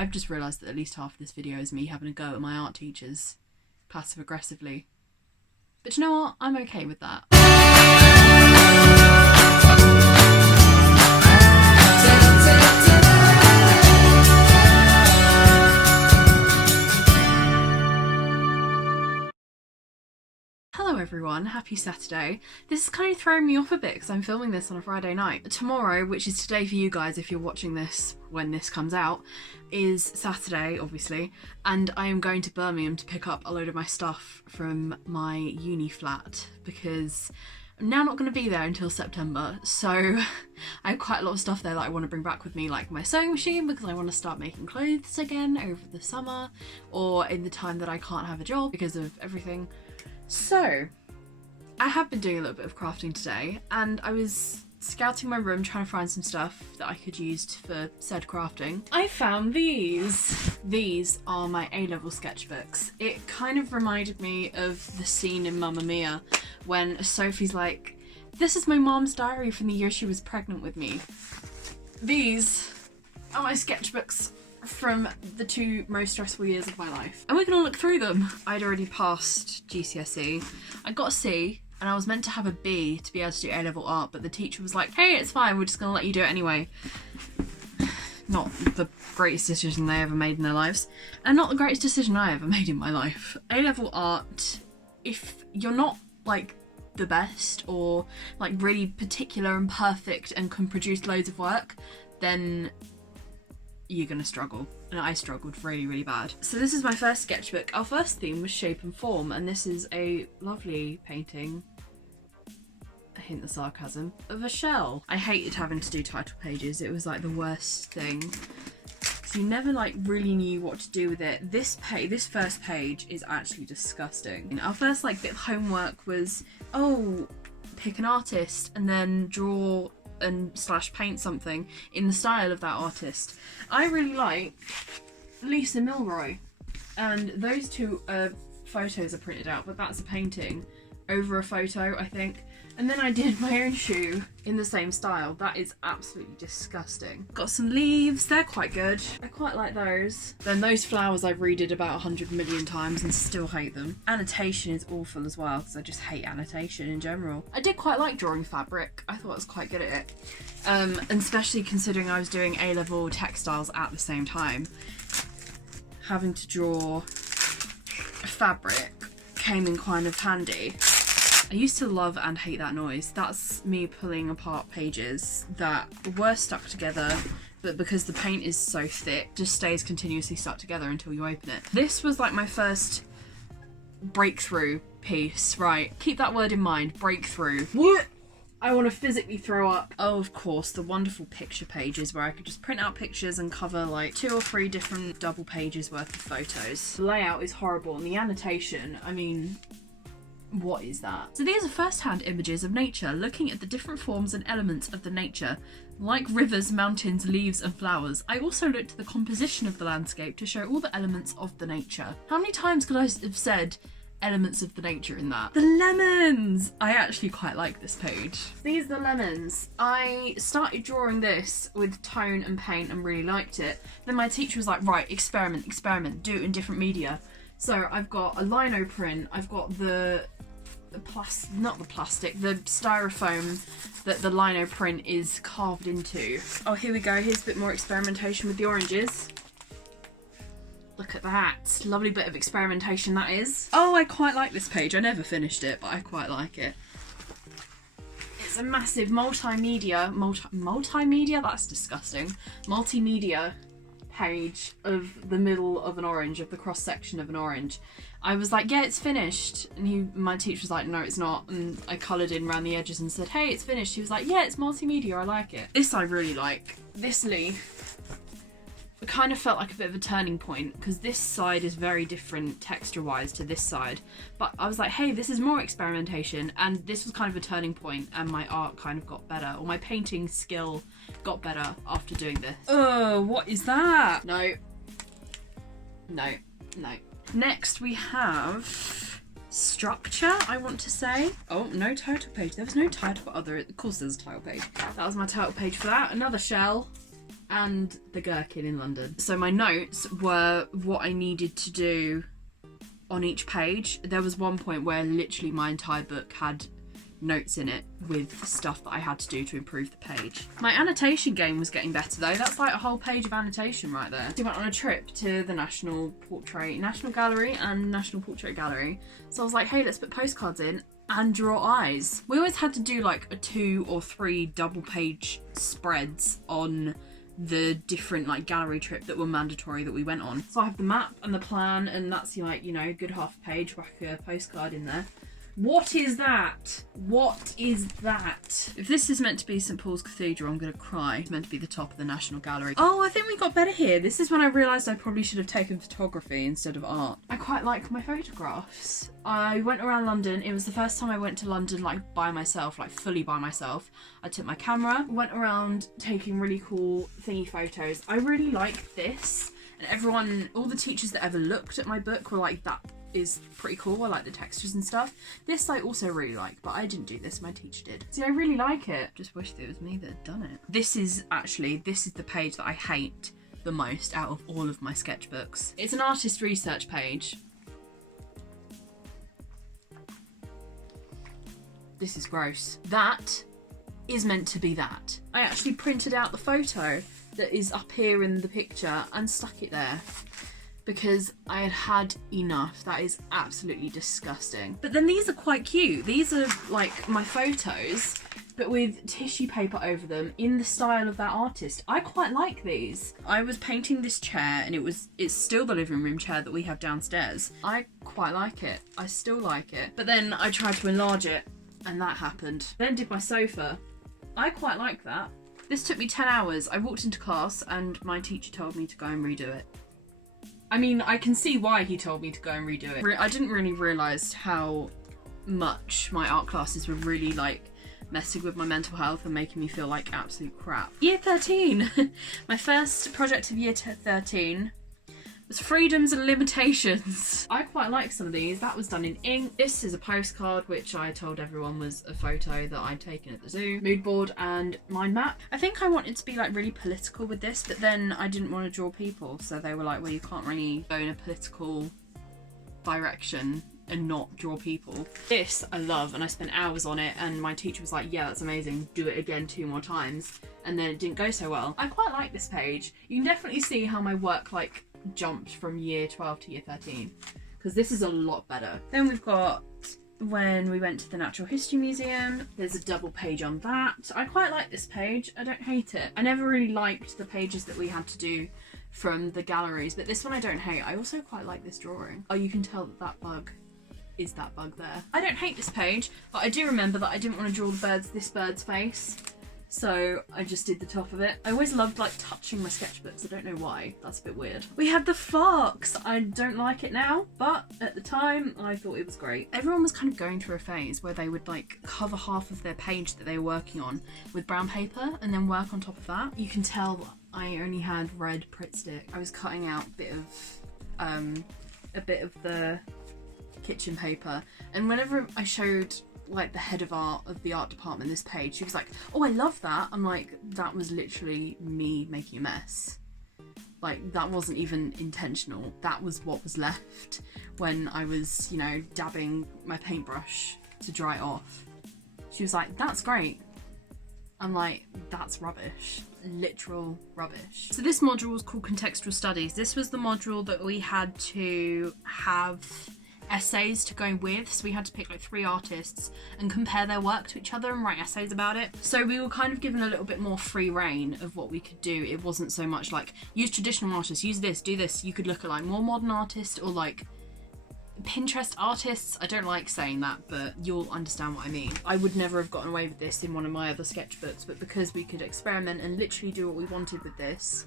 I've just realised that at least half of this video is me having a go at my art teachers, passive aggressively. But you know what? I'm okay with that. Hello everyone, happy Saturday. This is kind of throwing me off a bit because I'm filming this on a Friday night. Tomorrow, which is today for you guys if you're watching this when this comes out, is Saturday obviously, and I am going to Birmingham to pick up a load of my stuff from my uni flat because I'm now not going to be there until September, so I have quite a lot of stuff there that I want to bring back with me, like my sewing machine because I want to start making clothes again over the summer or in the time that I can't have a job because of everything. So, I have been doing a little bit of crafting today, and I was scouting my room trying to find some stuff that I could use for said crafting. I found these! These are my A-level sketchbooks. It kind of reminded me of the scene in Mamma Mia when Sophie's like, "This is my mom's diary from the year she was pregnant with me." These are my sketchbooks from the 2 most stressful years of my life. And we're gonna look through them. I'd already passed GCSE. I got a C, and I was meant to have a B to be able to do A-level art, but the teacher was like, "Hey, it's fine, we're just gonna let you do it anyway." Not the greatest decision they ever made in their lives. And not the greatest decision I ever made in my life. A-level art, if you're not like the best or like really particular and perfect and can produce loads of work, then you're gonna struggle, and I struggled really, really bad. So this is my first sketchbook. Our first theme was shape and form, and this is a lovely painting, a hint of sarcasm, of a shell. I hated having to do title pages. It was like the worst thing, because you never like really knew what to do with it. This first page is actually disgusting. Our first like bit of homework was, oh, pick an artist and then draw and / paint something in the style of that artist. I really like Lisa Milroy, and those 2 photos are printed out, but that's a painting over a photo, I think. And then I did my own shoe in the same style. That is absolutely disgusting. Got some leaves, they're quite good. I quite like those. Then those flowers I've redid about 100 million times and still hate them. Annotation is awful as well, because I just hate annotation in general. I did quite like drawing fabric. I thought I was quite good at it. And especially considering I was doing A-level textiles at the same time. Having to draw fabric came in kind of handy. I used to love and hate that noise. That's me pulling apart pages that were stuck together, but because the paint is so thick, just stays continuously stuck together until you open it. This was like my first breakthrough piece, right? Keep that word in mind, breakthrough. What? I want to physically throw up. Oh, of course, the wonderful picture pages where I could just print out pictures and cover like 2 or 3 different double pages worth of photos. The layout is horrible, and the annotation, I mean, what is that? So these are first-hand images of nature, looking at the different forms and elements of the nature. Like rivers, mountains, leaves and flowers, I also looked at the composition of the landscape to show all the elements of the nature. How many times could I have said elements of the nature in that? The lemons! I actually quite like this page. These are the lemons. I started drawing this with tone and paint and really liked it. Then my teacher was like, right, experiment, do it in different media. So I've got a lino print, I've got the styrofoam that the lino print is carved into. Oh, here we go, here's a bit more experimentation with the oranges. Look at that, lovely bit of experimentation that is. Oh, I quite like this page. I never finished it, but I quite like it. It's a massive multimedia, that's disgusting. Multimedia page of the middle of an orange, of the cross section of an orange. I was like, yeah, it's finished. And my teacher was like, no, it's not. And I coloured in around the edges and said, hey, it's finished. He was like, yeah, it's multimedia, I like it. This I really like. This leaf, it kind of felt like a bit of a turning point because this side is very different texture-wise to this side. But I was like, hey, this is more experimentation. And this was kind of a turning point and my art kind of got better, or my painting skill got better after doing this. Oh, what is that? No. No. No. Next we have structure, I want to say. Oh, no title page. There was no title. Of course there's a title page. That was my title page for that. Another shell. and the gherkin in London. So my notes were what I needed to do on each page. There was one point where literally my entire book had notes in it with stuff that I had to do to improve the page. My annotation game was getting better though. That's like a whole page of annotation right there. We went on a trip to the National Gallery and National Portrait Gallery. So I was like, hey, let's put postcards in and draw eyes. We always had to do like a 2 or 3 double page spreads on the different like gallery trip that were mandatory that we went on. So I have the map and the plan, and that's like, you know, good half page, whack a postcard in there. What is that? What is that? If this is meant to be St Paul's Cathedral, I'm gonna cry. It's meant to be the top of the National Gallery. Oh, I think we got better here. This is when I realised I probably should have taken photography instead of art. I quite like my photographs. I went around London. It was the first time I went to London like by myself, like fully by myself. I took my camera, went around taking really cool thingy photos. I really like this. And everyone, all the teachers that ever looked at my book were like, that is pretty cool. I like the textures and stuff. This I also really like, but I didn't do this, my teacher did. See, I really like it. Just wish that it was me that had done it. This is the page that I hate the most out of all of my sketchbooks. It's an artist research page. This is gross. That is meant to be that. I actually printed out the photo that is up here in the picture and stuck it there because I had had enough. That is absolutely disgusting. But then these are quite cute. These are like my photos, but with tissue paper over them in the style of that artist. I quite like these. I was painting this chair and it's still the living room chair that we have downstairs. I quite like it. I still like it. But then I tried to enlarge it and that happened. Then did my sofa. I quite like that. This took me 10 hours. I walked into class and my teacher told me to go and redo it. I mean, I can see why he told me to go and redo it. I didn't really realise how much my art classes were really like messing with my mental health and making me feel like absolute crap. Year 13! My first project of year 13 was Freedoms and Limitations. I quite like some of these. That was done in ink. This is a postcard, which I told everyone was a photo that I'd taken at the zoo. Mood board and mind map. I think I wanted to be like really political with this, but then I didn't want to draw people. So they were like, well, you can't really go in a political direction and not draw people. This I love and I spent hours on it, and my teacher was like, yeah, that's amazing, do it again 2 more times. And then it didn't go so well. I quite like this page. You can definitely see how my work like jumped from year 12 to year 13 because this is a lot better. Then we've got when we went to the Natural History Museum. There's a double page on that. I quite like this page. I don't hate it. I never really liked the pages that we had to do from the galleries, but this one I don't hate. I also quite like this drawing. Oh, you can tell that that bug is that bug there. I don't hate this page, but I do remember that I didn't want to draw this bird's face. So I just did the top of it. I always loved like touching my sketchbooks. I don't know why. That's a bit weird. We had the fox. I don't like it now, but at the time I thought it was great. Everyone was kind of going through a phase where they would like cover half of their page that they were working on with brown paper and then work on top of that. You can tell I only had red Pritt stick. I was cutting out a bit of the kitchen paper, and whenever I showed like the head of art of the art department this page, she was like, oh, I love that. I'm like, that was literally me making a mess. Like, that wasn't even intentional. That was what was left when I was, you know, dabbing my paintbrush to dry it off. She was like, that's great. I'm like, that's rubbish. Literal rubbish. So this module was called Contextual Studies. This was the module that we had to have essays to go with, so we had to pick like 3 artists and compare their work to each other and write essays about it. So we were kind of given a little bit more free reign of what we could do. It wasn't so much like use traditional artists, use this, do this. You could look at like more modern artists or like Pinterest artists. I don't like saying that, but you'll understand what I mean. I would never have gotten away with this in one of my other sketchbooks, but because we could experiment and literally do what we wanted with this,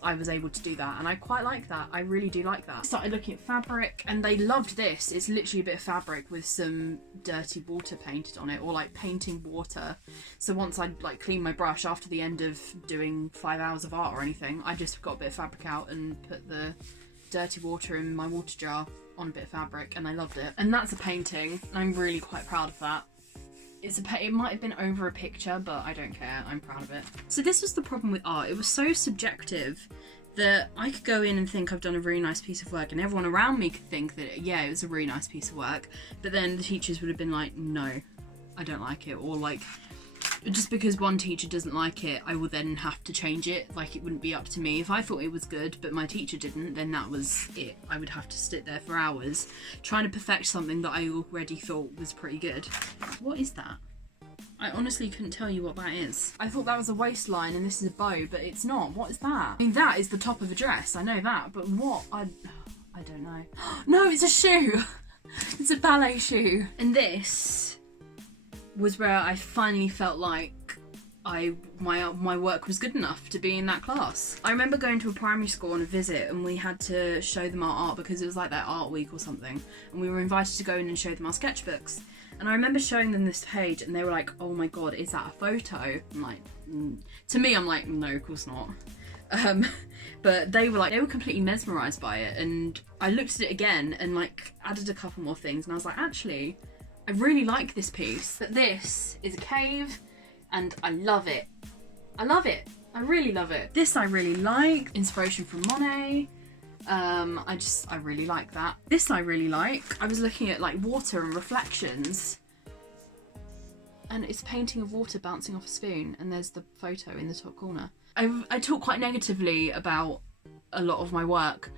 I was able to do that, and I quite like that. I really do like that. I started looking at fabric and they loved this. It's literally a bit of fabric with some dirty water painted on it, or like painting water. So once I'd like clean my brush after the end of doing 5 hours of art or anything, I just got a bit of fabric out and put the dirty water in my water jar on a bit of fabric, and I loved it. And that's a painting. I'm really quite proud of that. it might have been over a picture, but I don't care, I'm proud of it. So this was the problem with art. It was so subjective that I could go in and think I've done a really nice piece of work, and everyone around me could think that, yeah, it was a really nice piece of work, but then the teachers would have been like, no, I don't like it, or like, just because one teacher doesn't like it, I will then have to change it. Like, it wouldn't be up to me. If I thought it was good, but my teacher didn't, then that was it. I would have to sit there for hours trying to perfect something that I already thought was pretty good. What is that? I honestly couldn't tell you what that is. I thought that was a waistline and this is a bow, but it's not. What is that? I mean, that is the top of a dress, I know that, but what? I don't know. No, it's a shoe! It's a ballet shoe. And this was where I finally felt like my work was good enough to be in that class. I remember going to a primary school on a visit, and we had to show them our art because it was like their art week or something, and we were invited to go in and show them our sketchbooks. And I remember showing them this page, and they were like, oh my god, is that a photo? I'm like, to me, I'm like, no, of course not. But they were completely mesmerised by it, and I looked at it again and like added a couple more things, and I was like, actually, I really like this piece. But this is a cave, and I love it. I love it. I really love it. This I really like. Inspiration from Monet. I really like that. This I really like. I was looking at like water and reflections, and it's a painting of water bouncing off a spoon, and there's the photo in the top corner. I talk quite negatively about a lot of my work.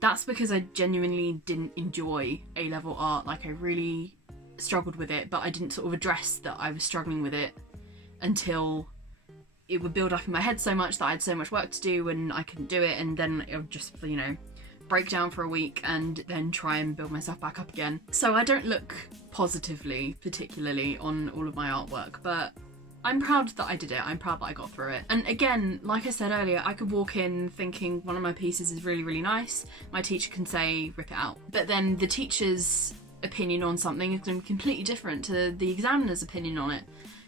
That's because I genuinely didn't enjoy A-level art. Like, I really struggled with it, but I didn't sort of address that I was struggling with it until it would build up in my head so much that I had so much work to do and I couldn't do it, and then it would just, you know, break down for a week and then try and build myself back up again. So I don't look positively, particularly, on all of my artwork, but I'm proud that I did it. I'm proud that I got through it. And again, like I said earlier, I could walk in thinking one of my pieces is really, really nice. My teacher can say, rip it out. But then the teacher's opinion on something is going to be completely different to the examiner's opinion on it.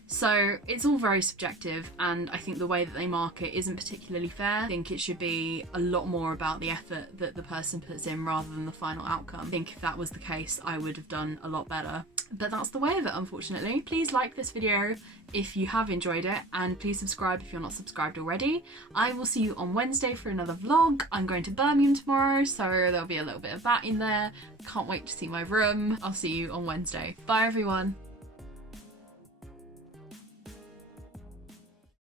So it's all very subjective, and I think the way that they mark it isn't particularly fair. I think it should be a lot more about the effort that the person puts in rather than the final outcome. I think if that was the case, I would have done a lot better. But that's the way of it, unfortunately. Please like this video if you have enjoyed it, and please subscribe if you're not subscribed already. I will see you on Wednesday for another vlog. I'm going to Birmingham tomorrow, so there'll be a little bit of that in there. Can't wait to see my room. I'll see you on Wednesday. Bye everyone.